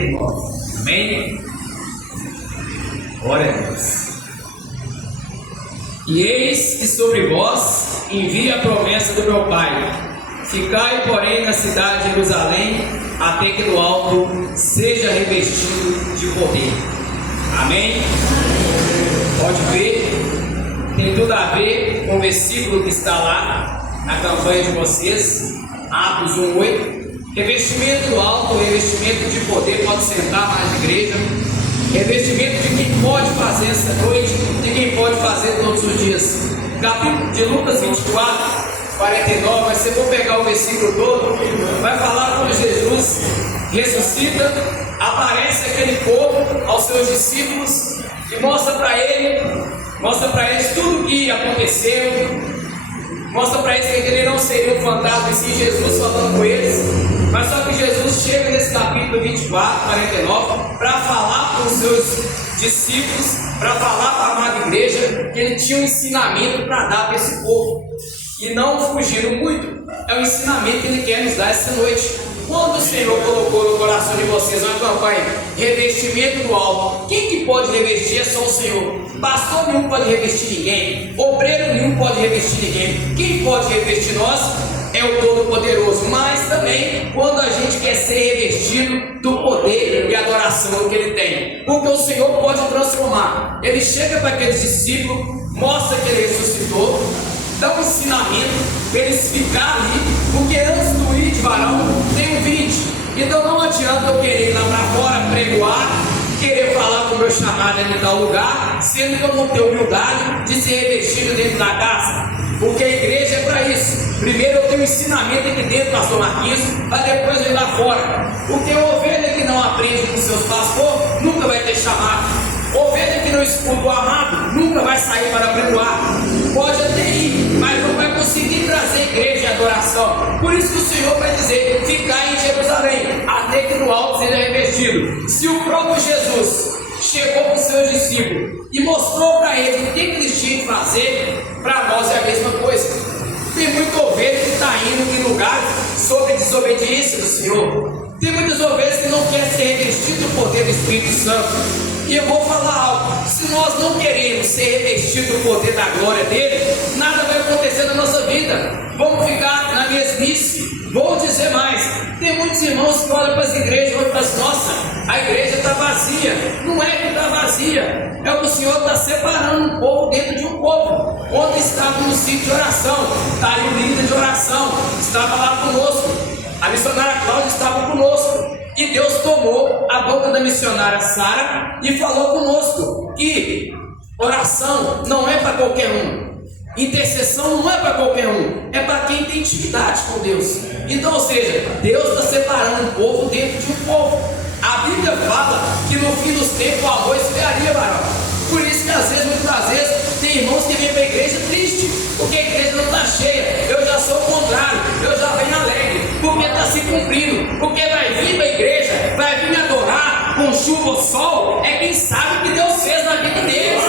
Amém? Glória a Deus. E eis que sobre vós envia a promessa do meu Pai. Ficai, porém, na cidade de Jerusalém, até que do alto seja revestido de poder. Amém? Pode ver, tem tudo a ver com o versículo que está lá na campanha de vocês, Atos 1:8. Revestimento do alto, revestimento de poder, pode sentar mais na igreja. Revestimento de quem pode fazer essa noite, de quem pode fazer todos os dias. Capítulo de Lucas 24:49, mas se for pegar o versículo todo, vai falar quando Jesus ressuscita, aparece aquele povo aos seus discípulos e mostra para eles tudo o que aconteceu, mostra para eles que ele não seria um fantasma, e sim Jesus falando com eles. Mas só que Jesus chega nesse capítulo 24:49 para falar com os seus discípulos, para falar para a amada igreja que ele tinha um ensinamento para dar para esse povo, e não fugiram muito. É o ensinamento que ele quer nos dar essa noite. Quando o Senhor colocou no coração de vocês uma campanha, revestimento do alto, quem que pode revestir? É só o Senhor. Pastor nenhum pode revestir ninguém, obreiro nenhum pode revestir ninguém. Quem pode revestir nós é o Todo-Poderoso. Mas também quando a gente quer ser revestido do poder e adoração que Ele tem, porque o Senhor pode transformar. Ele chega para aqueles discípulos, mostra que Ele ressuscitou, dá um ensinamento para eles ficarem ali, porque antes do ir de varão tem um vinde. Então não adianta eu querer ir lá para fora pregoar, querer falar com o meu chamado em tal lugar, sendo que eu não tenho humildade de ser revestido dentro da casa, porque a igreja é para isso. Primeiro eu tenho ensinamento aqui dentro, pastor Marquinhos, para depois eu ir lá fora, porque a ovelha que não aprende com seus pastores nunca vai ter chamado. Ovelha que não escuta o amado nunca vai sair para pregoar. Pode até ir, mas não vai conseguir trazer igreja e adoração. Por isso que o Senhor vai dizer: ficai em Jerusalém, até que no alto seja revestido. Se o próprio Jesus chegou com os seus discípulos e mostrou para eles o que eles tinham que fazer, para nós é a mesma coisa. Tem muita ovelha que está indo em lugares sobre desobediência do Senhor. Tem muitas ovelhas que não querem ser revestidas do poder do Espírito Santo. E eu vou falar algo: se nós não queremos ser revestidos do poder da glória dele, nada vai acontecer na nossa vida. Vamos ficar na mesmice. Vou dizer mais: tem muitos irmãos que olham para as igrejas e olham para as nossas, a igreja está vazia. Não é que está vazia, é que o Senhor está separando um povo dentro de um povo. Ontem estava no sítio de oração, está aí o líder de oração, estava lá conosco, a missionária Cláudia estava conosco, e Deus tomou a boca da missionária Sara e falou conosco que oração não é para qualquer um. Intercessão não é para qualquer um, é para quem tem intimidade com Deus. Então, ou seja, Deus está separando um povo dentro de um povo. A Bíblia fala que no fim dos tempos o amor esfriaria, varão. Por isso que às vezes, muitas vezes, tem irmãos que vêm para a igreja triste, porque a igreja não está cheia. Eu já sou o contrário, eu já venho alegre, porque está se cumprindo. Porque vai vir para a igreja, vai vir adorar com chuva ou sol, é quem sabe o que Deus fez na vida deles.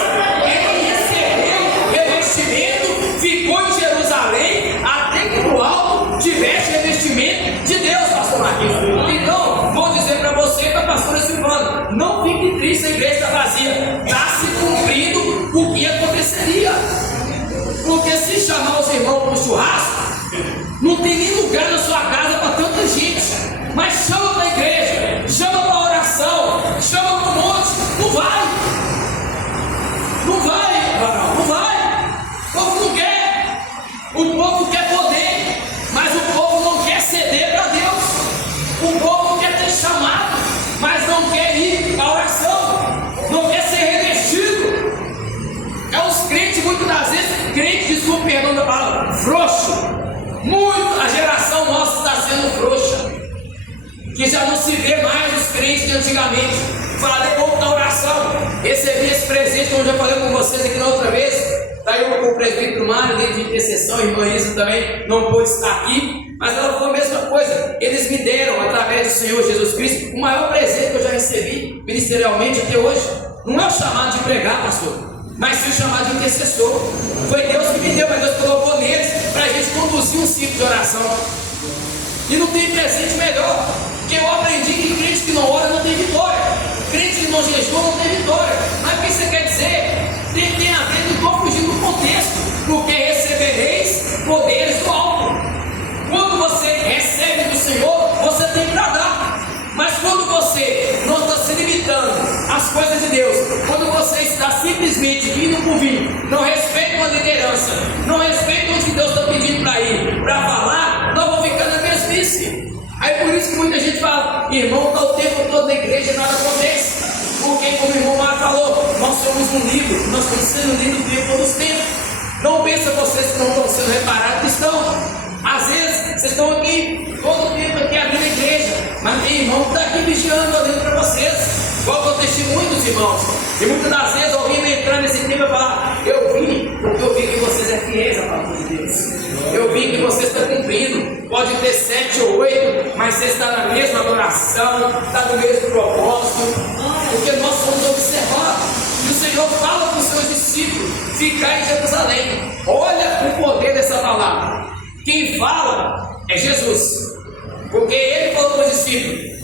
Quem recebeu revestimento ficou em Jerusalém, até que no alto tivesse revestimento de Deus, pastor Marquinhos. Então, vou dizer para você e para a pastora Silvana: não fique triste, a igreja está vazia, está se cumprindo o que aconteceria. Porque se chamar os irmãos para o churrasco, não tem nem lugar na sua casa para tanta gente. Mas chama para a igreja, chama para a oração, chama para o monte. Não vai, não vai, varão, não vai. O povo não quer, o povo quer poder, mas o povo não quer ceder para Deus. O povo quer ter chamado, mas não quer ir para a oração, não quer ser revestido. É os crentes, muitas das vezes, crentes, desculpa, perdão da palavra, frouxo. Muito, a geração nossa está sendo frouxa, que já não se vê mais os crentes de antigamente. Falei pouco da oração, recebi esse presente, como eu já falei com vocês aqui na outra vez. Daí o presbítero Mário, líder de intercessão, a irmã Isa também não pôde estar aqui, mas ela falou a mesma coisa. Eles me deram, através do Senhor Jesus Cristo, o maior presente que eu já recebi ministerialmente até hoje. Não é o chamado de pregar, pastor, mas sim o chamado de intercessor. Foi Deus que me deu, mas Deus colocou neles para a gente conduzir um ciclo de oração. E não tem presente melhor, porque eu aprendi que crente que não ora não tem vitória. jejum não tem vitória. Mas o que você quer dizer? Tem a ver, não estou fugindo do contexto, porque recebereis poderes do alto. Quando você recebe do Senhor, você tem que dar. Mas quando você não está se limitando às coisas de Deus, quando você está simplesmente vindo por vir, não respeita a liderança, não respeita o que Deus está pedindo para ir, para falar, nós vamos ficar na mesmice. Aí por isso que muita gente fala, irmão, está o tempo todo na igreja e nada acontece. Porque como o irmão Mário falou, nós somos um livro, nós estamos sendo lidos o tempo dos tempos. Não pensa vocês que não estão sendo reparados que estão. Às vezes, vocês estão aqui, todo o tempo aqui abrindo a igreja, mas tem irmão que está aqui vigiando, olhando para vocês, igual eu testemunho dos irmãos. E muitas das vezes alguém entrando nesse tempo e falar, eu vim, porque eu vi que vocês é fiéis à palavra de Deus. Eu vi que vocês estão cumprindo, pode ter 7 ou 8, mas você está na mesma adoração, está no mesmo propósito, porque nós somos observados. E o Senhor fala para os seus discípulos, ficar em Jerusalém. Olha o poder dessa palavra. Quem fala é Jesus, porque ele falou para os discípulos,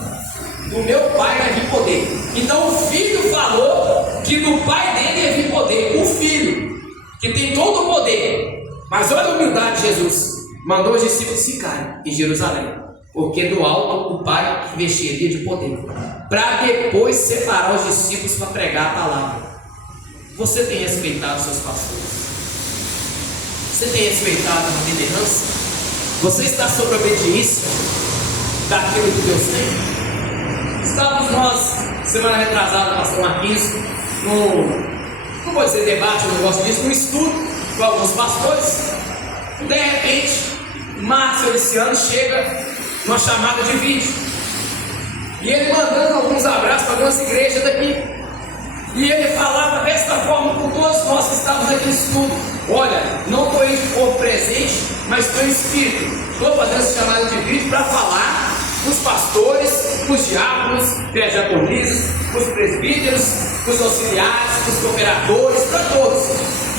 do meu pai vai vir poder. Então o filho falou que do pai dele ia vir poder. O filho, que tem todo o poder. Mas olha a humildade de Jesus, mandou os discípulos ficarem em Jerusalém, porque do alto o pai investiria de poder, para depois separar os discípulos para pregar a palavra. Você tem respeitado seus pastores? Você tem respeitado a liderança? Você está sob a obediência daquilo que Deus tem? Estávamos nós, semana retrasada, pastor Marquinhos, não vou dizer debate, eu não gosto disso, no estudo com alguns pastores. De repente, Márcio esse ano chega numa chamada de vídeo, e ele mandando alguns abraços para algumas igrejas daqui. E ele falava desta forma com todos nós que estávamos aqui no estudo. Olha, não estou indo por presente, mas estou em espírito. Estou fazendo essa chamada de vídeo para falar com os pastores, com os diáconos, diaconisas, com os presbíteros, com os auxiliares, com os cooperadores, para todos.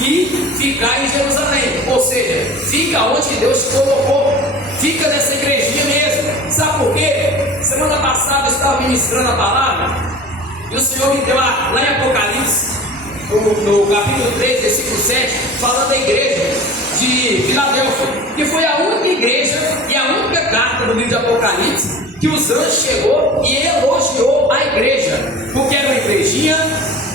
E ficar em Jerusalém. Ou seja, fica onde Deus te colocou. Fica nessa igrejinha mesmo. Sabe por quê? Semana passada eu estava ministrando a palavra. E o Senhor me deu lá em Apocalipse, no capítulo 3, versículo 7, falando da igreja de Filadélfia, que foi a única igreja e a única carta do livro de Apocalipse que os anjos chegou e elogiou a igreja, porque era uma igrejinha,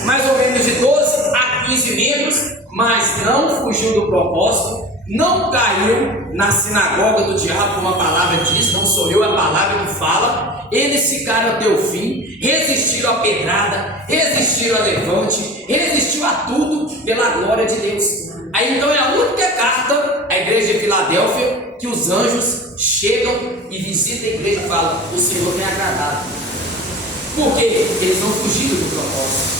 mais ou menos de 12 a 15 membros, mas não fugiu do propósito, não caiu na sinagoga do diabo, como a palavra diz, não sou eu, é a palavra que fala. Eles ficaram até o fim, resistiram à pedrada, resistiram a levante, resistiram a tudo pela glória de Deus. Aí então é a única carta, a igreja de Filadélfia, que os anjos chegam e visitam a igreja e falam, o Senhor tem agradado. Por quê? Eles não fugiram do propósito.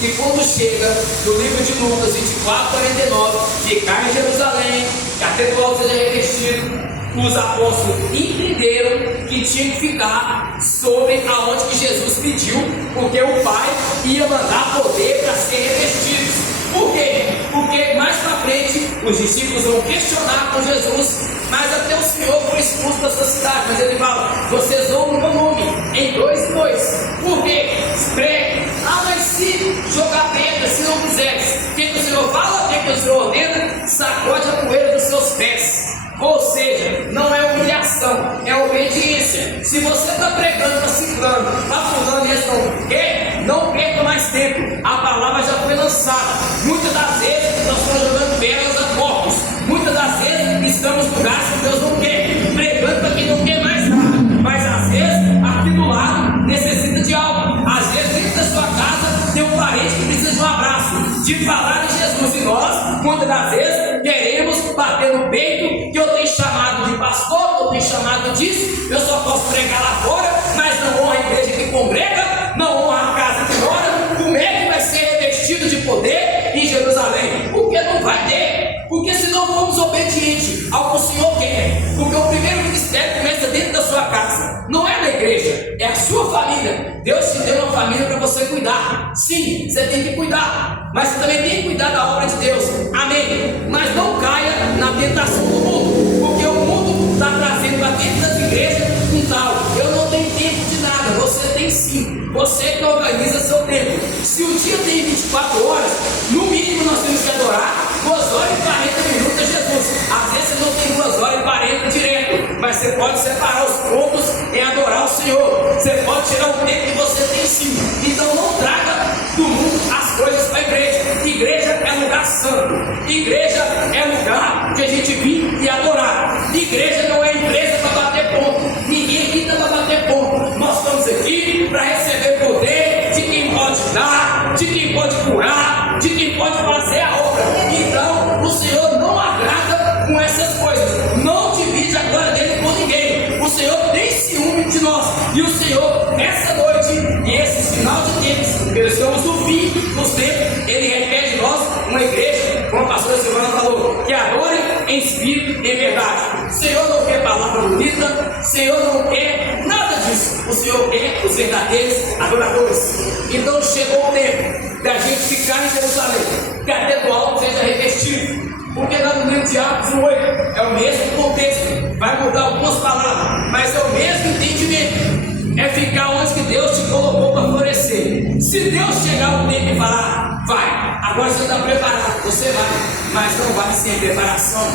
E quando chega no livro de Lucas 24, 49, ficar em Jerusalém, que até do alto seja revestido, os apóstolos entenderam que tinha que ficar sobre aonde que Jesus pediu, porque o Pai ia mandar poder para ser revestidos. Por quê? Porque mais para frente os discípulos vão questionar com Jesus, mas até o Senhor foi expulso da sua cidade, mas ele fala, vocês vão no meu nome, em 2 e 2. Por quê? Pregue. Mas se jogar pedra, se não quiseres, o que o Senhor fala? O que o Senhor ordena? Sacode a poeira dos seus pés. Ou seja, não é humilhação, é obediência. Se você está pregando para ciclano, para fulano e eles não quer, não perca mais tempo. A palavra já foi lançada. Muitas das vezes nós estamos jogando pedras a corpos. Muitas das vezes estamos no lugar que Deus não quer, pregando para quem não quer mais nada. Mas às vezes, aqui do lado, necessita de algo. Às vezes, dentro da sua casa, tem um parente que precisa de um abraço, de falar de Jesus. E nós, muitas das vezes, queremos bater no peito que eu tenho chamado de pastor, que eu tenho chamado disso, eu só posso pregar lá fora, mas não honra a igreja que congrega, não honra a casa que mora. Como é que vai ser revestido de poder em Jerusalém? Porque não vai ter. Porque se não formos obedientes ao que o Senhor quer, porque o primeiro ministério começa dentro da sua casa, não é na igreja, é a sua família. Deus te deu uma família para você cuidar. Sim, você tem que cuidar, mas você também tem que cuidar da obra de Deus. Amém? Mas não caia na tentação do mundo, porque o mundo está trazendo para dentro das igrejas um tal, eu não tenho tempo de nada, você tem sim. Você que organiza seu tempo. Se o dia tem 24 horas, no mínimo nós temos que adorar 2 horas e 40 minutos a Jesus. Às vezes você não tem 2 horas e 40 direto, mas você pode separar os pontos em adorar o Senhor. Você pode tirar o tempo que você tem sim. Então não traga do mundo as coisas para a igreja. Igreja é lugar santo. Igreja é lugar que a gente vir e adorar. Igreja não é empresa para bater ponto. Ninguém grita para bater ponto. Nós estamos aqui para receber poder de quem pode dar, de quem pode curar, de quem pode fazer a obra. Então o Senhor não agrada com essas coisas. Não divide a glória dele com ninguém. O Senhor tem ciúme de nós. E o Senhor, essa noite e esse final de tempos, porque estamos no fim dos tempos, Ele requer de nós uma igreja, como a pastora Silvana falou, que adore em espírito e em verdade. O Senhor não quer palavra bonita, o Senhor não quer nada disso. O Senhor quer os verdadeiros adoradores. Então chegou o tempo da gente ficar em Jerusalém, que até do alto seja revestido. Porque lá no livro de Atos 8 é o mesmo contexto, vai mudar algumas palavras, mas é o mesmo entendimento. É ficar onde que Deus te colocou para florescer. Se Deus chegar o tempo e falar, vai, agora você está preparado, você vai, mas não vai sem preparação.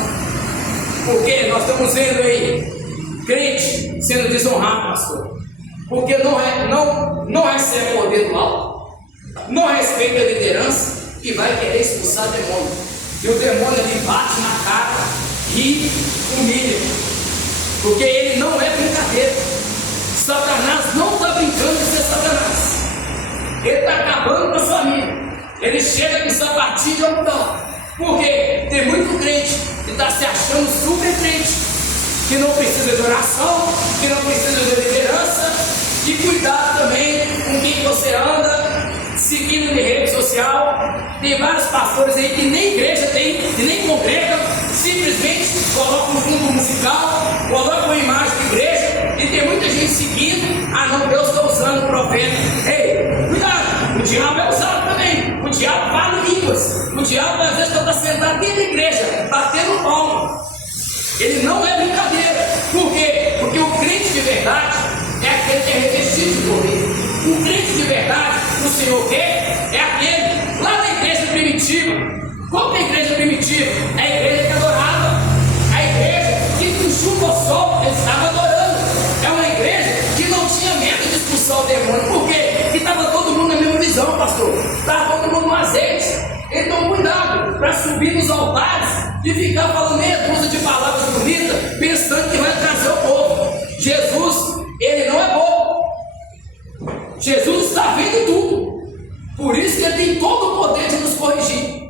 Porque nós estamos vendo aí crente sendo desonrado, pastor. Porque não recebe poder do alto, não respeita a liderança e vai querer expulsar demônio. E o demônio ali bate na cara e humilha. Porque ele não é brincadeira. Satanás não está brincando de ser Satanás. Ele está acabando com a família. Ele chega com sapatinho de algodão. Porque tem muito crente que está se achando super crente, que não precisa de oração, que não precisa de liderança. E cuidado também com quem você anda seguindo de rede social. Tem vários pastores aí que nem igreja tem, que nem congrega, simplesmente colocam um fundo musical, colocam uma imagem de igreja. E tem muita gente seguindo. Ah não, Deus está usando o profeta. Ei, cuidado, o diabo é usado também. O diabo fala em línguas. O diabo às vezes está sentado dentro da igreja, batendo palma. Ele não é brincadeira. Por quê? Porque o crente de verdade é aquele que é revestido de poder. O crente de verdade, o Senhor quer, é aquele lá na igreja primitiva. Qual que é a igreja primitiva? É a igreja que adorava. A igreja que com chuva ou sol ele estava adorando. É uma igreja que não tinha medo de expulsar o demônio. Por quê? Porque estava todo mundo na mesma visão, pastor. Estava todo mundo no azeite. Então cuidado para subir nos altares e ficar falando meia dúzia de palavras bonitas, pensando que vai trazer o povo. Jesus, ele não é bobo. Jesus está vendo tudo. Por isso que ele tem todo o poder de nos corrigir.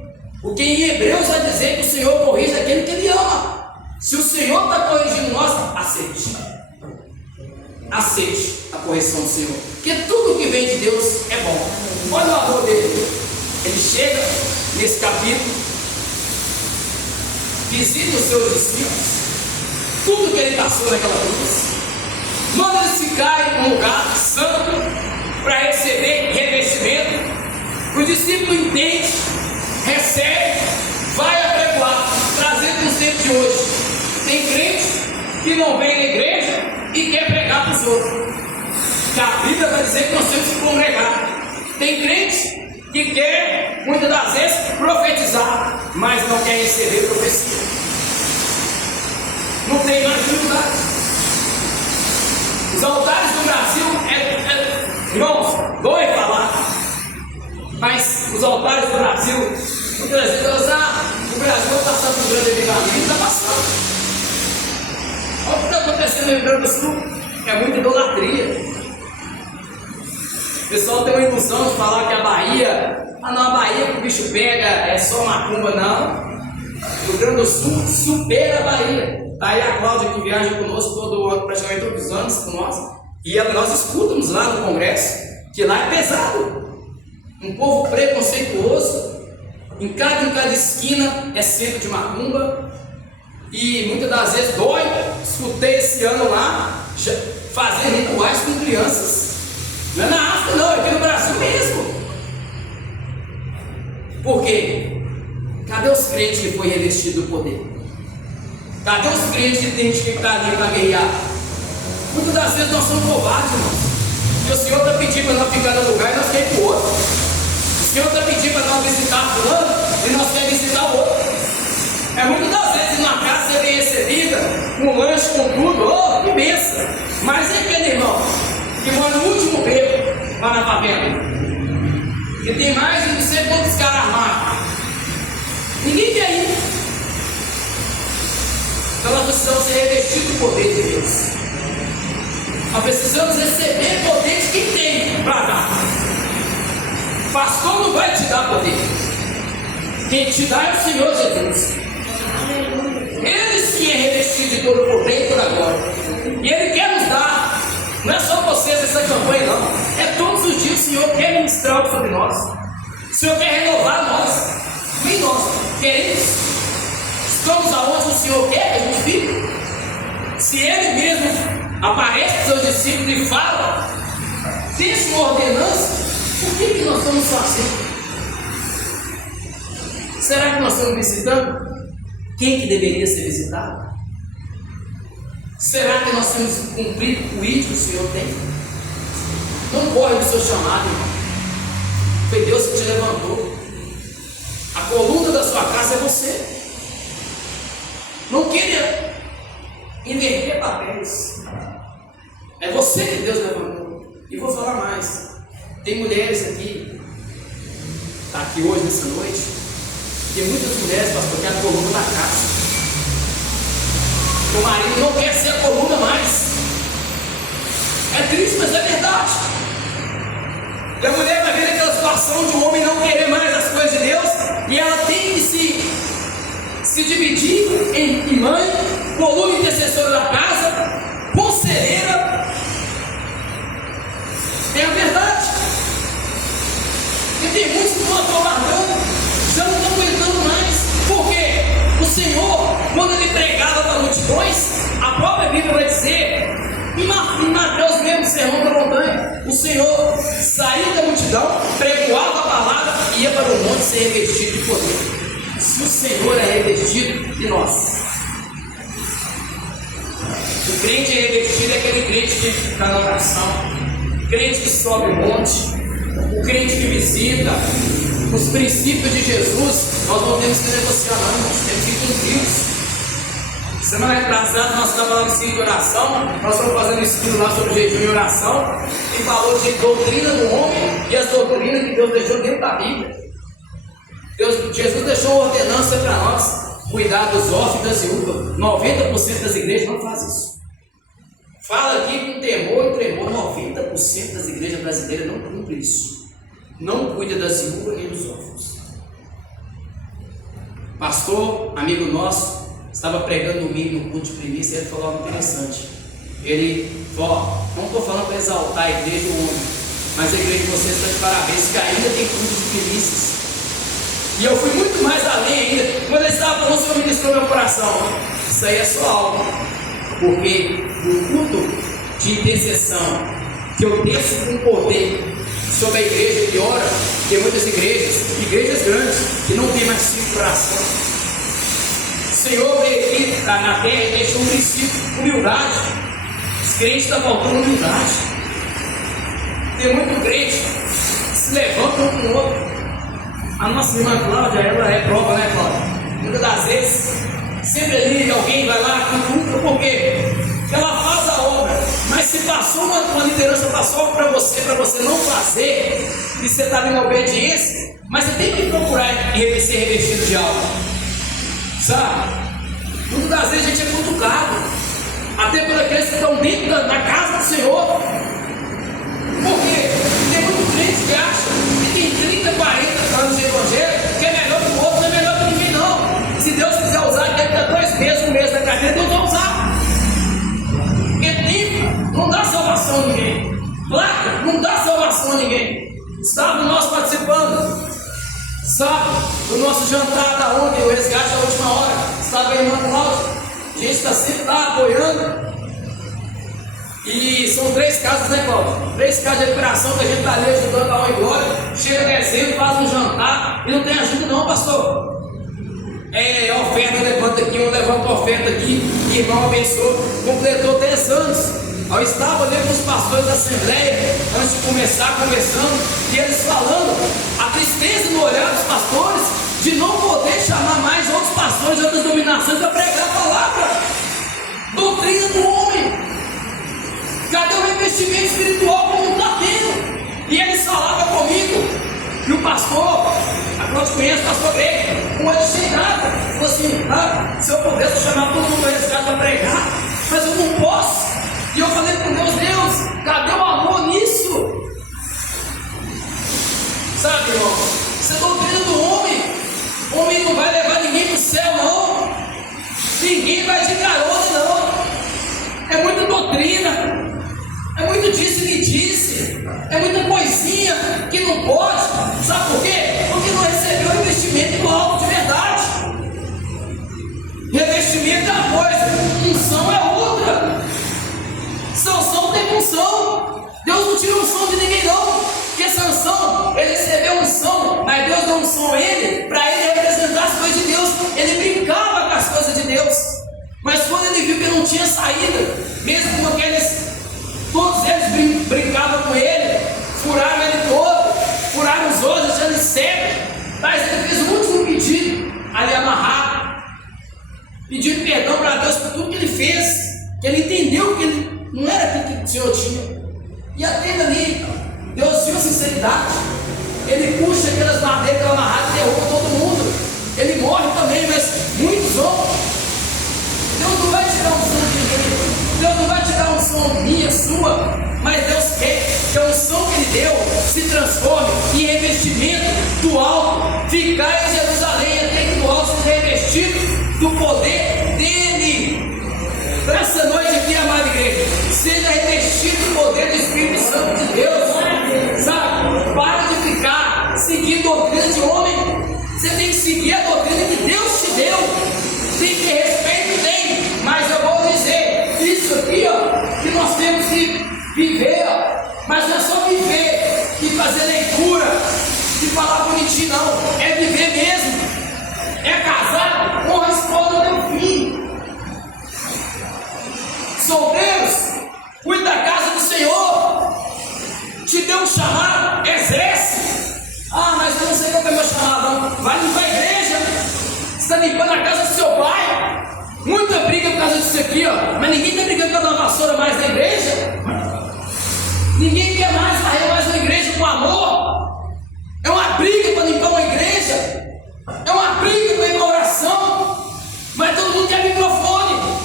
Porque em Hebreus vai dizer que o Senhor corrige aquele que ele ama. Se o Senhor está corrigindo nós, aceite. Aceite a correção do Senhor. Porque tudo que vem de Deus é bom. Olha o amor dele. Ele chega nesse capítulo, visita os seus discípulos, tudo que ele passou naquela cruz, manda eles ficarem em um lugar santo para receber revestimento. O discípulo entende, recebe, vai apregoar, trazendo nos tempos de hoje. Tem crente que não vem na igreja e quer pregar para os outros. Que a Bíblia vai dizer que nós temos que congregar. Tem crente que quer, muitas das vezes, profetizar, mas não quer receber profecia. Não tem mais dificuldade. Os altares do Brasil, irmãos, dói falar, mas os altares do Brasil, muitas vezes, o Brasil vai passar por um grande avivamento, está passando. Olha o que está acontecendo no Rio Grande do Sul, é muita idolatria. O pessoal tem uma ilusão de falar que a Bahia, a Bahia que o bicho pega é só macumba, não. O Rio Grande do Sul supera a Bahia. Está aí a Cláudia que viaja conosco todo ano, praticamente todos os anos com nós. E nós escutamos lá no congresso que lá é pesado. Um povo preconceituoso. Em cada esquina é centro de macumba. E muitas das vezes dói. Escutei esse ano lá fazer rituais com crianças. Não é na África não, é aqui no Brasil mesmo. Por quê? Cadê os crentes que foi revestido do poder? Cadê os crentes que tem que estar ali para guerrear? Muitas das vezes nós somos covardes, irmãos. Se o Senhor está pedindo para nós ficar no lugar, nós queremos ir para o outro. O Senhor está pedindo para nós visitar fulano e nós queremos visitar o outro. É muitas das vezes na casa você vem recebida, um lanche com tudo, oh, que benção. Mas é aquele irmão que mora no último beco lá na favela, que tem mais de não sei quantos caras armados. Ninguém quer ir. Então nós precisamos ser revestidos do poder de Deus. Nós precisamos receber poder de quem tem para dar. Pastor não vai te dar poder. Quem te dá é o Senhor Jesus. Ele sim é revestido de todo o poder e toda a glória. E Ele quer nos dar. Não é só vocês essa campanha, não. É todos os dias o Senhor quer ministrar algo sobre nós. O Senhor quer renovar nós. Nem nós queremos. Estamos aonde o Senhor quer que a gente fique. Se Ele mesmo aparece para os seus discípulos e fala, deixa uma ordenança, o que nós estamos fazendo? Será que nós estamos visitando quem que deveria ser visitado? Será que nós temos cumprido o id que o Senhor tem? Não corre do seu chamado, irmão. Foi Deus que te levantou. A coluna da sua casa é você. Não queira inverter papéis. É você que Deus levantou. E vou falar mais. Tem mulheres aqui, está aqui hoje, nessa noite. Tem muitas mulheres, pastor, que é a coluna da casa. O marido não quer ser a coluna mais. É triste, mas é verdade. E a mulher vai ver aquela situação de um homem não querer mais as coisas de Deus, e ela tem que se dividir em mãe, coluna intercessora da casa, conselheira. É a verdade. E tem muitos que estão acovardando, já não estão aguentando mais. Por quê? O Senhor, quando Ele pregava para multidões, a própria Bíblia vai dizer, em Mateus mesmo, sermão da montanha, o Senhor saía da multidão, pregoava a palavra e ia para o monte ser revestido de poder. Se o Senhor é revestido de nós, o crente revestido é aquele crente que fica na oração, o crente que sobe o monte, o crente que visita. Os princípios de Jesus, nós não temos que negociar, não, nós temos que cumpri-los. Semana retrasada, nós estávamos falando de de oração, nós estamos fazendo estudo lá sobre jejum e oração, e falou de doutrina do homem e as doutrinas que Deus deixou dentro da Bíblia. Jesus deixou uma ordenança para nós, cuidar dos órfãos e das viúvas. 90% das igrejas não faz isso. Fala aqui com temor e tremor, 90% das igrejas brasileiras não cumprem isso. Não cuida das viúvas e dos órfãos. Pastor, amigo nosso, estava pregando domingo no culto de primícia e ele falou algo interessante. Ele falou, não estou falando para exaltar a igreja e o homem, mas a igreja de vocês está de parabéns, que ainda tem culto de primícias. E eu fui muito mais além ainda, quando ele estava falando, o Senhor ministrou meu coração. Isso aí é só algo, porque o culto de intercessão, que eu desço com poder sobre a igreja que ora, tem muitas igrejas grandes, que não tem mais tipo de oração. O Senhor veio aqui na terra e deixou um princípio, humildade. Os crentes estão faltando humildade. Tem muito crente que se levanta um com o outro. A nossa irmã Cláudia, ela é prova, né, Cláudia? Muitas das vezes, sempre ali alguém vai lá com culpa, por quê? Ela faz a obra, mas se passou uma liderança, passou para você não fazer, e você está ali na obediência, mas você tem que procurar ser revestido de algo, sabe? Muitas das vezes a gente é cutucado, até por aqueles que estão dentro da casa do Senhor. Por quê? Tem muito crente que acha que tem 30, 40 anos de evangelho, que é melhor que o outro, não é melhor que ninguém, não. Se Deus quiser usar, deve dar 2 meses, 1 mês da carteira, Deus vai usar. Porque tempo não dá salvação a ninguém. Placa não dá salvação a ninguém. Sabe, nós participando, sabe, do nosso jantar da ontem, o resgate da última hora, estava a irmã Cláudia, a gente está sempre lá apoiando. E são 3 casas, né, Cláudio? 3 casas de recuperação que a gente está ali ajudando a honra e glória. Chega dezembro, faz um jantar e não tem ajuda, não, pastor. É oferta, levanta aqui, um levanta a oferta aqui, irmão abençoa, completou 10 anos. Eu estava ali com os pastores da Assembleia, antes de começar conversando, e eles falando a tristeza no olhar dos pastores de não poder chamar mais outros pastores de outras dominações para pregar a palavra. Doutrina do homem. Cadê o investimento espiritual como está tendo? E eles falavam comigo, e o pastor, agora te conhece, o pastor Greg, com ele chegava, falou assim: se eu pudesse chamar todo mundo do resgate para pregar, mas eu não posso. E eu falei com Deus: Deus, cadê o amor nisso? Sabe, irmão, isso é doutrina do homem. O homem não vai levar ninguém para o céu, não. Ninguém vai de carona, não. É muita doutrina. É muito disse-me-disse, é muita coisinha que não pode. Sabe por quê? Porque não recebeu o investimento do alto de verdade. Revestimento é uma coisa, unção é outra. Sansão tem unção. Deus não tira unção de ninguém, não. Porque Sansão, ele recebeu unção, mas Deus deu unção a ele para ele representar as coisas de Deus. Ele brincava com as coisas de Deus, mas quando ele viu que não tinha saída, mesmo com aqueles, todos eles brincavam com ele, furaram ele todo, furaram os olhos, deixando ele cego. Mas ele fez o último pedido, ali amarrado, pedindo perdão para Deus por tudo que ele fez, que ele entendeu que ele não era aquilo que o Senhor tinha. E até ali, Deus viu a sinceridade. Ele puxa aquelas madeiras amarradas e derruba todo mundo. Ele morre também, mas muitos vão. Deus não vai tirar um som de ninguém. Deus não vai tirar um som minha, sua, mas Deus quer que a unção que Ele deu se transforme em revestimento do alto. Ficar em Jerusalém até que do alto seja revestido do poder dEle. Nessa noite aqui, amada igreja, seja revestido do poder do Espírito Santo de Deus. Sabe? Para de ficar seguindo doutrina de homem. Você tem que seguir a doutrina que Deus te deu. Tem que ter respeito, tem, mas eu vou dizer, isso aqui, ó, que nós temos que viver, ó, mas não é só viver e fazer leitura e falar bonitinho, não, é viver mesmo, é casar com a esposa até o fim. Solteiros, cuide da casa do Senhor. Te deu um chamado, exerce. Mas eu não sei qual é o meu chamado, não. Vai limpar a igreja. Você está limpando a casa do seu pai. Muita briga por causa disso aqui, ó. Mas ninguém está brigando pela vassoura mais na igreja. Ninguém quer mais varrer mais uma igreja com amor. É uma briga para limpar uma igreja. É uma briga para ir para oração. Mas todo mundo quer microfone.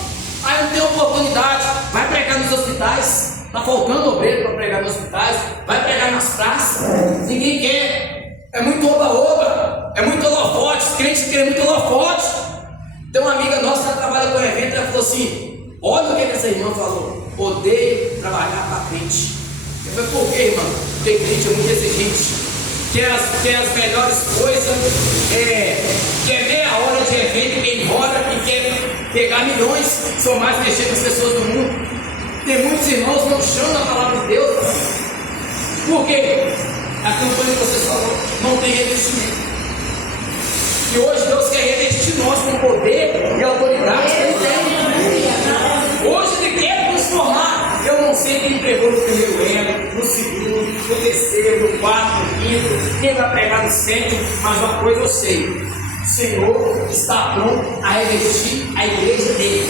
Aí não tem oportunidade. Vai pregar nos hospitais. Está faltando obreiro para pregar nos hospitais. Vai pregar nas praças. Ninguém quer. É muito oba-oba. É muito holofote. Os crentes querem muito holofote. Tem uma amiga nossa que trabalha com evento. Ela falou assim: olha o que essa irmã falou. Odeio trabalhar para crente. Eu falei: por quê, irmã? Porque crente é muito exigente. Quer as melhores coisas. Quer meia hora de evento e quer ir embora. E quer pegar milhões. São mais mexer com as pessoas do mundo. Tem muitos irmãos não chamam a palavra de Deus. Por quê? A campanha que você falou não tem revestimento. E hoje Deus quer revestir nós com poder e autoridade que Ele tem. Hoje Ele quer transformar. Eu não sei quem pregou no primeiro elo, no segundo, no terceiro, no quarto, no quinto, quem vai pregar no sétimo, mas uma coisa eu sei: o Senhor está pronto a revestir a igreja dele.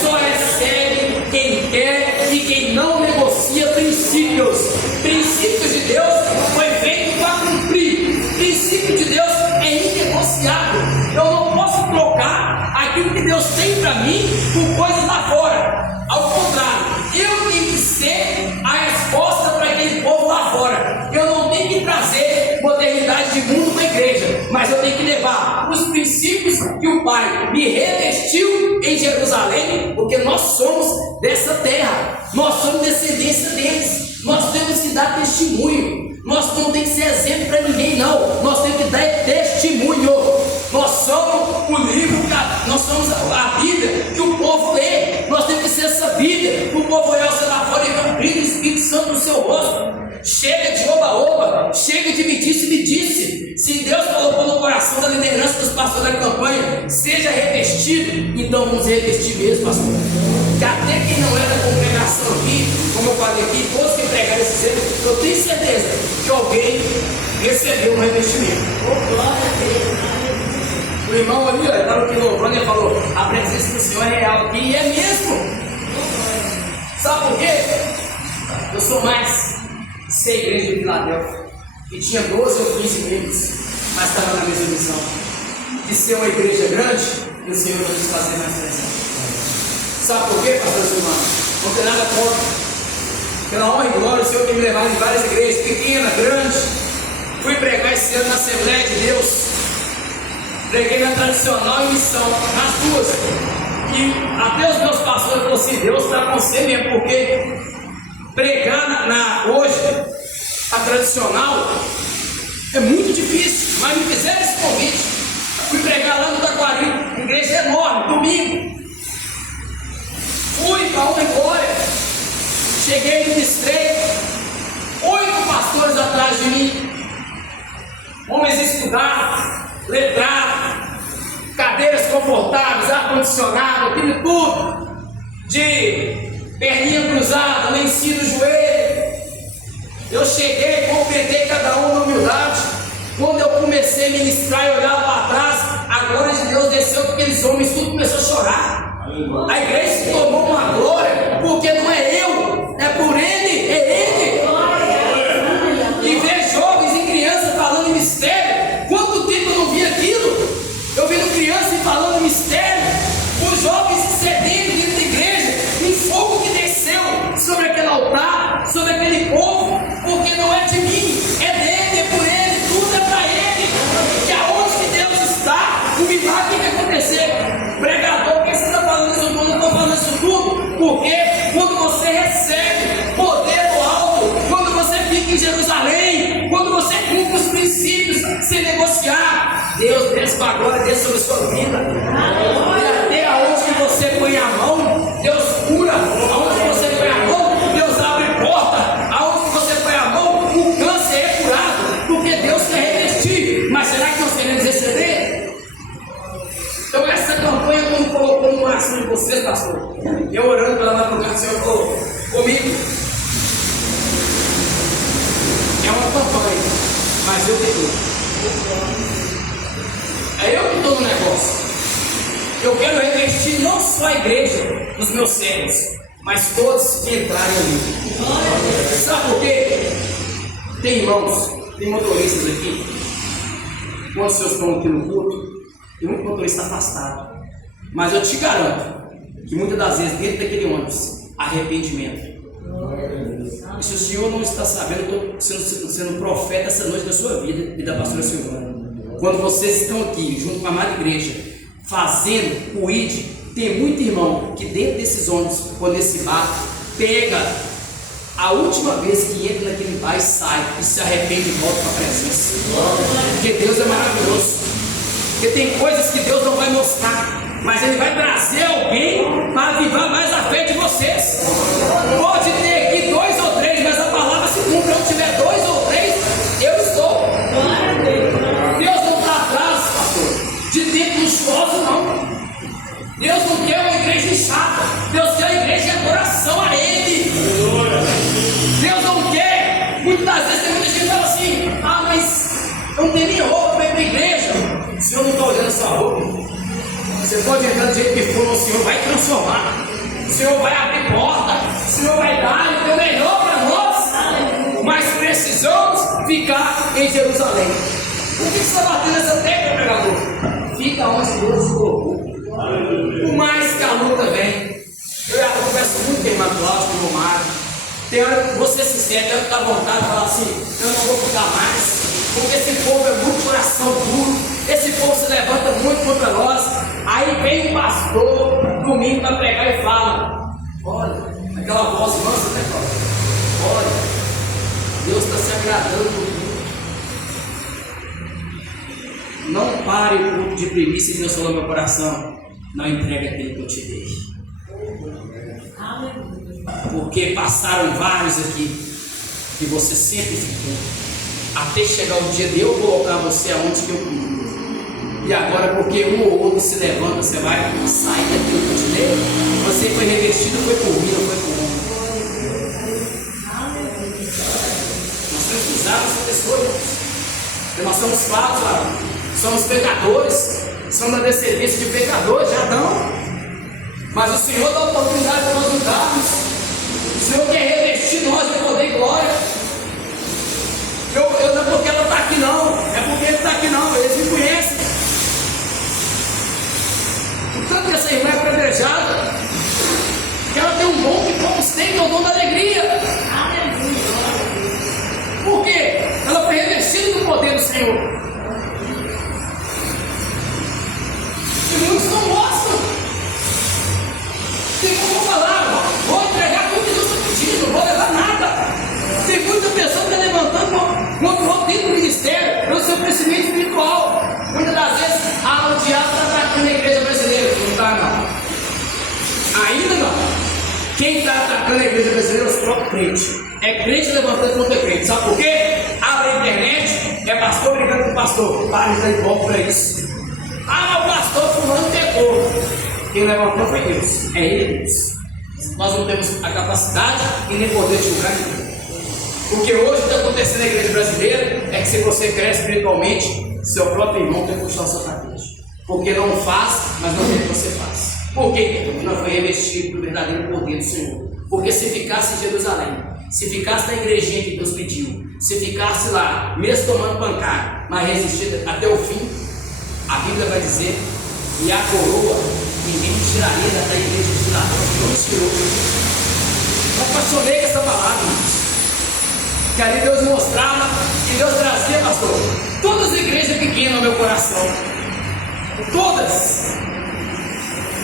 Só recebe quem quer e quem não negocia princípios. Princípios de Deus foi feito para cumprir. Princípio de Deus é inegociável. Eu não posso trocar aquilo que Deus tem para mim por coisas lá fora. Ao contrário, eu tenho que ser a resposta para aquele povo lá fora. Eu não tenho que trazer modernidade de mundo para a igreja, mas eu tenho que levar os princípios que o Pai me revestiu em Jerusalém, porque nós somos dessa terra, nós somos descendência deles. Nós temos que dar testemunho. Nós não temos que ser exemplo para ninguém, não. Nós temos que dar testemunho. Nós somos o livro, nós somos a Bíblia que o povo lê. Nós temos que ser essa Bíblia que o povo olhar lá fora e ver o brilho do Espírito Santo no seu rosto. Chega de oba-oba, chega de me disse, Se Deus colocou no coração da liderança dos pastores da campanha, seja revestido, então vamos revestir mesmo, pastor. Que até quem não é da congregação aqui, como eu falei aqui, todos que pregaram esse cedo, eu tenho certeza que alguém recebeu um revestimento. O irmão ali, ó, estava aqui louvando e falou: a presença do Senhor é real aqui, e é mesmo. Sabe por quê? Eu sou mais ser igreja de Filadélfia, que tinha 12 ou 15 membros, mas estava na mesma missão de ser uma igreja grande e o Senhor não quis fazer mais presente. Sabe por quê, pastor Silvano? Não tem nada contra. Pela honra e glória, o Senhor tem me levado em várias igrejas, pequena, grande. Fui pregar esse ano na Assembleia de Deus. Preguei na tradicional e missão, nas duas. E até os meus pastores falaram assim: Deus está com você mesmo, porque pregar hoje a tradicional é muito difícil, mas me fizeram esse convite. Fui pregar lá no Taquari, igreja enorme, domingo. Fui para uma glória. Cheguei no distrito, 8 pastores atrás de mim, homens estudados, letrados, cadeiras confortáveis, ar-condicionado, aquilo tudo, de perninha cruzada, lá em cima do joelho. Eu cheguei, cumprimentei cada um na humildade. Quando eu comecei a ministrar e olhava para trás, a glória de Deus desceu, porque aqueles homens tudo começou a chorar. A igreja se tornou uma glória, porque não é eu, é por Ele, é Ele. E ver jovens e crianças falando em mistério. Quanto tempo eu não vi aquilo? Eu vendo crianças falando em mistério, os jovens sedentos dentro da igreja, em fogo que desceu sobre aquele altar, sobre aquele povo, porque não é de mim, é dele, é por Ele, tudo é para Ele. Que aonde que Deus está, o milagre vai acontecer. Pregador, por que você está falando isso tudo? Eu estou falando isso tudo porque quando você recebe poder do alto, quando você fica em Jerusalém, quando você cumpre os princípios sem negociar, Deus desce com a glória dele sobre a sua vida. E até aonde que você põe a mão, Deus cura. Aonde que você põe a mão, Deus abre porta. Aonde que você põe a mão, o câncer é curado, porque Deus quer revestir. Mas será que nós queremos receber? Então essa campanha não colocou no coração de vocês, pastor. Eu orando pela madrugada, o Senhor falou comigo. É uma campanha, mas eu que estou. É eu que estou no negócio. Eu quero revestir não só a igreja dos meus servos, mas todos que entrarem ali. Sabe por quê? Tem irmãos, tem motoristas aqui. Quando os seus estão aqui no culto, tem muito motorista afastado. Mas eu te garanto que muitas das vezes dentro daquele ônibus, arrependimento. E se o senhor não está sabendo, eu estou sendo profeta essa noite da sua vida e da pastora Silvana. Quando vocês estão aqui, junto com a amada igreja, fazendo o ID, tem muito irmão que dentro desses ônibus, quando esse barco pega a última vez que entra naquele bar e sai, e se arrepende e volta para a presença. Porque Deus é maravilhoso. Porque tem coisas que Deus não vai mostrar, mas Ele vai trazer alguém para avivar mais a fé de vocês. Pode ter aqui 2 ou 3, mas a palavra se cumpre. Onde tiver 2 ou 3, eu estou. Deus não está atrás, pastor, de tempo luxuoso, não. Deus não quer uma igreja chata. Deus quer uma igreja de adoração a Ele. Deus não quer. Muitas das vezes tem muita gente que fala assim: ah, mas eu não tenho nem roupa para ir para a igreja. O Senhor não está olhando a sua roupa. Você pode entrar do jeito que for, o Senhor vai transformar. O Senhor vai abrir porta. O Senhor vai dar o melhor para nós. Mas precisamos ficar em Jerusalém. Por que você está batendo essa tecla, pregador? Fica onde Deus te colocou. Por mais que a luta vem. Eu converso muito com o irmão Cláudio, com o irmão Mário. Tem hora que você se sente, eu estou à vontade de falar assim: eu não vou ficar mais. Porque esse povo é muito coração duro. Esse povo se levanta muito contra nós. Aí vem o pastor domingo para pregar e fala: olha, aquela voz mansa, né, Cláudio? Olha, Deus está se agradando por tudo. Não pare o culto de primícia e Deus falou no meu coração: não entregue aquele que eu te dei. Porque passaram vários aqui que você sempre ficou. até chegar o dia de eu colocar você aonde que eu queria. E agora, porque um ou outro se levanta, você vai sair daquilo que eu te dei. Você foi revestido, foi por mim, não foi por homem. Nós temos que usar essa pessoa, irmãos. Porque nós somos falhos, somos pecadores, somos da descendência de pecadores, já não. Mas o Senhor dá oportunidade para nós mudarmos. O Senhor quer revestir nós de poder e glória. Não é porque ela está aqui não, é porque ele está aqui não, eles me conhecem. Portanto que essa irmã é privilegiada, que ela tem um dom que poucos têm, que é o dom da alegria. Por quê? Ela foi revestida do poder do Senhor. E muitos não gostam. Tem como falar, vou entregar tudo que Deus está pedindo, não vou levar nada. Tem muita pessoa que está levantando contra dentro do ministério, pelo seu crescimento espiritual. Muitas das vezes, o diabo está atacando a igreja brasileira. Não está, não. Ainda não. Quem está atacando a igreja brasileira é os próprios crentes. É crente levantando contra crente. Sabe por quê? Abre a internet, é pastor brigando com pastor. Para de dar ibope para isso. O pastor fulano pecou. Quem levantou foi Deus. É ele Deus. Nós não temos a capacidade e nem poder de julgar ninguém. Porque hoje o que está acontecendo na igreja brasileira é que se você cresce espiritualmente, seu próprio irmão tem que puxar o seu tapete. Porque não faz, mas não vê o que você faz. Por quê? Porque não foi revestido pelo verdadeiro poder do Senhor. Porque se ficasse em Jerusalém, se ficasse na igrejinha que Deus pediu, se ficasse lá, mesmo tomando pancada, mas resistir até o fim, a Bíblia vai dizer, e a coroa ninguém tiraria da igreja de ladrão que Deus tirou. Eu apaixonei com essa palavra, que ali Deus mostrava, que Deus trazia, pastor, todas as igrejas pequenas no meu coração, todas.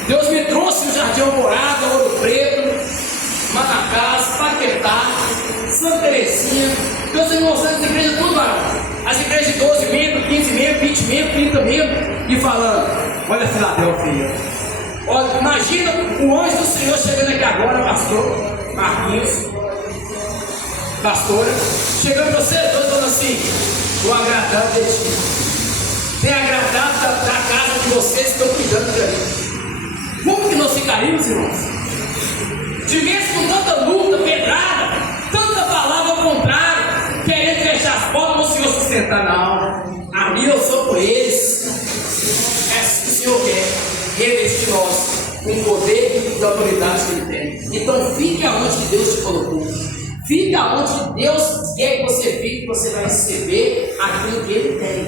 Deus me trouxe o Jardim Alvorada, Ouro Preto, Manacás, Paquetá, Santa Teresinha. Deus me mostrando as igrejas tudo lá. As igrejas de 12 membros, 15 membros, 20 membros, 30 membros, e falando, olha a Filadélfia. Olha, imagina o anjo do Senhor chegando aqui agora, pastor Marquinhos, pastora, chegando para vocês dois falando assim, vou agradar de ti. Tem agradado da casa de vocês que estão cuidando de mim. Como que nós ficaríamos, irmãos? De vez com tanta luta, pedrada, tanta palavra ao contrário, querendo fechar as portas, o Senhor sustentar, não. A mim eu sou por eles. É isso que o Senhor quer, revestir nós com o poder e a autoridade que Ele tem. Então fique aonde que Deus te colocou. Fique aonde Deus quer que você fique, você vai receber aquilo que Ele tem.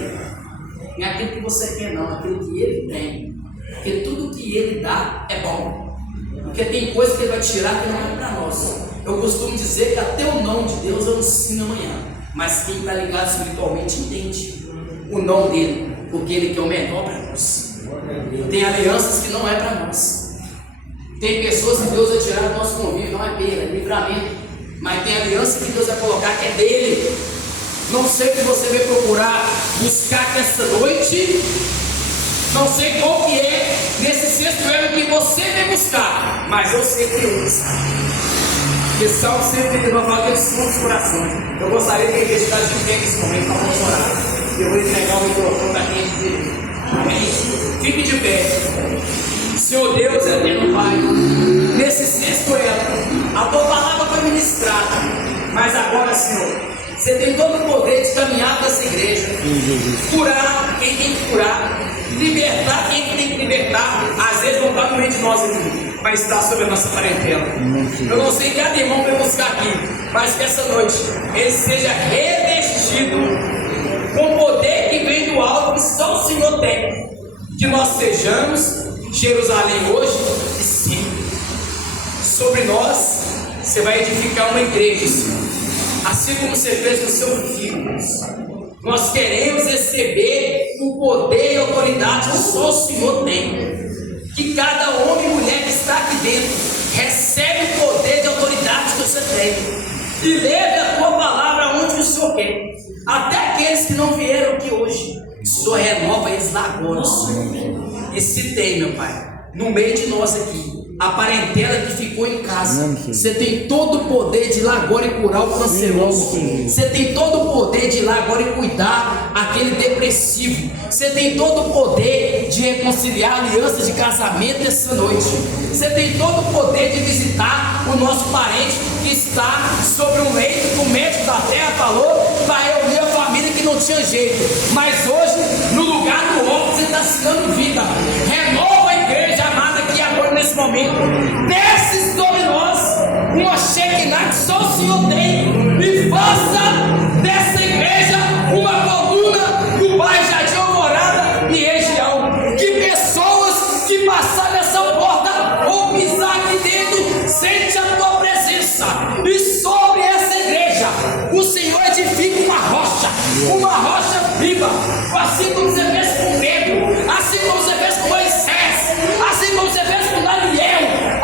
Não é aquilo que você quer, não, aquilo que Ele tem. Porque tudo que Ele dá é bom. Porque tem coisa que Ele vai tirar que não é para nós. Eu costumo dizer que até o não de Deus eu ensino amanhã. Mas quem está ligado espiritualmente entende o não dele, porque Ele quer o melhor para nós. Tem alianças que não é para nós. Tem pessoas que Deus vai tirar do nosso convívio, não é perda, é livramento. Mas tem aliança que Deus vai colocar que é dele. Não sei o que você vai procurar buscar esta noite. Não sei qual que é nesse sexto ano que você vai buscar, mas eu sei que eu buscar. Porque Salmo 139 fala que eles são os corações. Eu gostaria que a igreja estivesse de pé nesse momento para vamos orar. Eu vou entregar o microfone da gente dele. Amém? Fique de pé. Senhor Deus, eterno Pai, nesse sexto ano, a tua palavra foi ministrada, mas agora, Senhor, você tem todo o poder de caminhar para essa igreja, curar quem tem que curar, libertar quem tem que libertar. Às vezes não está no meio de nós aqui, mas está sobre a nossa parentela. Eu não sei que cada irmão vai buscar aqui, mas que essa noite ele seja revestido com o poder que vem do alto, que só o Senhor tem. Que nós sejamos Jerusalém hoje e sempre. Sobre nós, você vai edificar uma igreja, Senhor, assim como você fez com o seu filho. Nós queremos receber o poder e a autoridade que só o Senhor tem. Que cada homem e mulher que está aqui dentro recebe o poder e a autoridade que você tem. E leve a tua palavra onde o Senhor quer. Até aqueles que não vieram aqui hoje, o Senhor renova eles lá agora, Senhor. E se tem, meu Pai, no meio de nós aqui, a parentela que ficou em casa. Você tem todo o poder de ir lá agora e curar o canceroso. Você tem todo o poder de ir lá agora e cuidar aquele depressivo. Você tem todo o poder de reconciliar a aliança de casamento essa noite. Você tem todo o poder de visitar o nosso parente que está sobre um leito que o médico da terra falou para reunir a família que não tinha jeito. Mas hoje, no lugar do óbito, você está se dando vida. Renova a igreja amada aqui agora nesse momento. Desce sobre nós uma Shekinah que só o Senhor tem e faça dessa igreja uma coluna do bairro Jardim Alvorada e região. Que pessoas que passarem nessa porta ou pisar aqui dentro sente a tua presença. E sobre essa igreja o Senhor edifica uma rocha viva, assim como você fez com Pedro, assim como você fez com Moisés, assim como você fez com Daniel,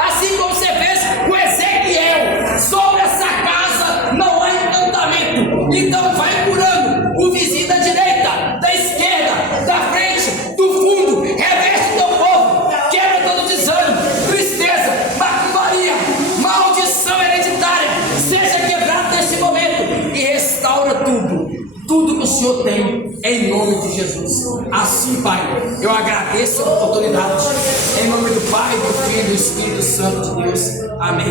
assim como você fez com Ezequiel. Sobre essa casa não há encantamento. Então vai curando o vizinho da direita, da esquerda, da frente, do fundo. Reveste o teu povo, quebra todo desânimo, tristeza, macumbaria, maldição hereditária, seja quebrado nesse momento e restaura tudo que o Senhor tem, em nome de Jesus. Assim, Pai, eu agradeço a oportunidade, em nome do Pai, do Filho e do Espírito Santo de Deus. Amém.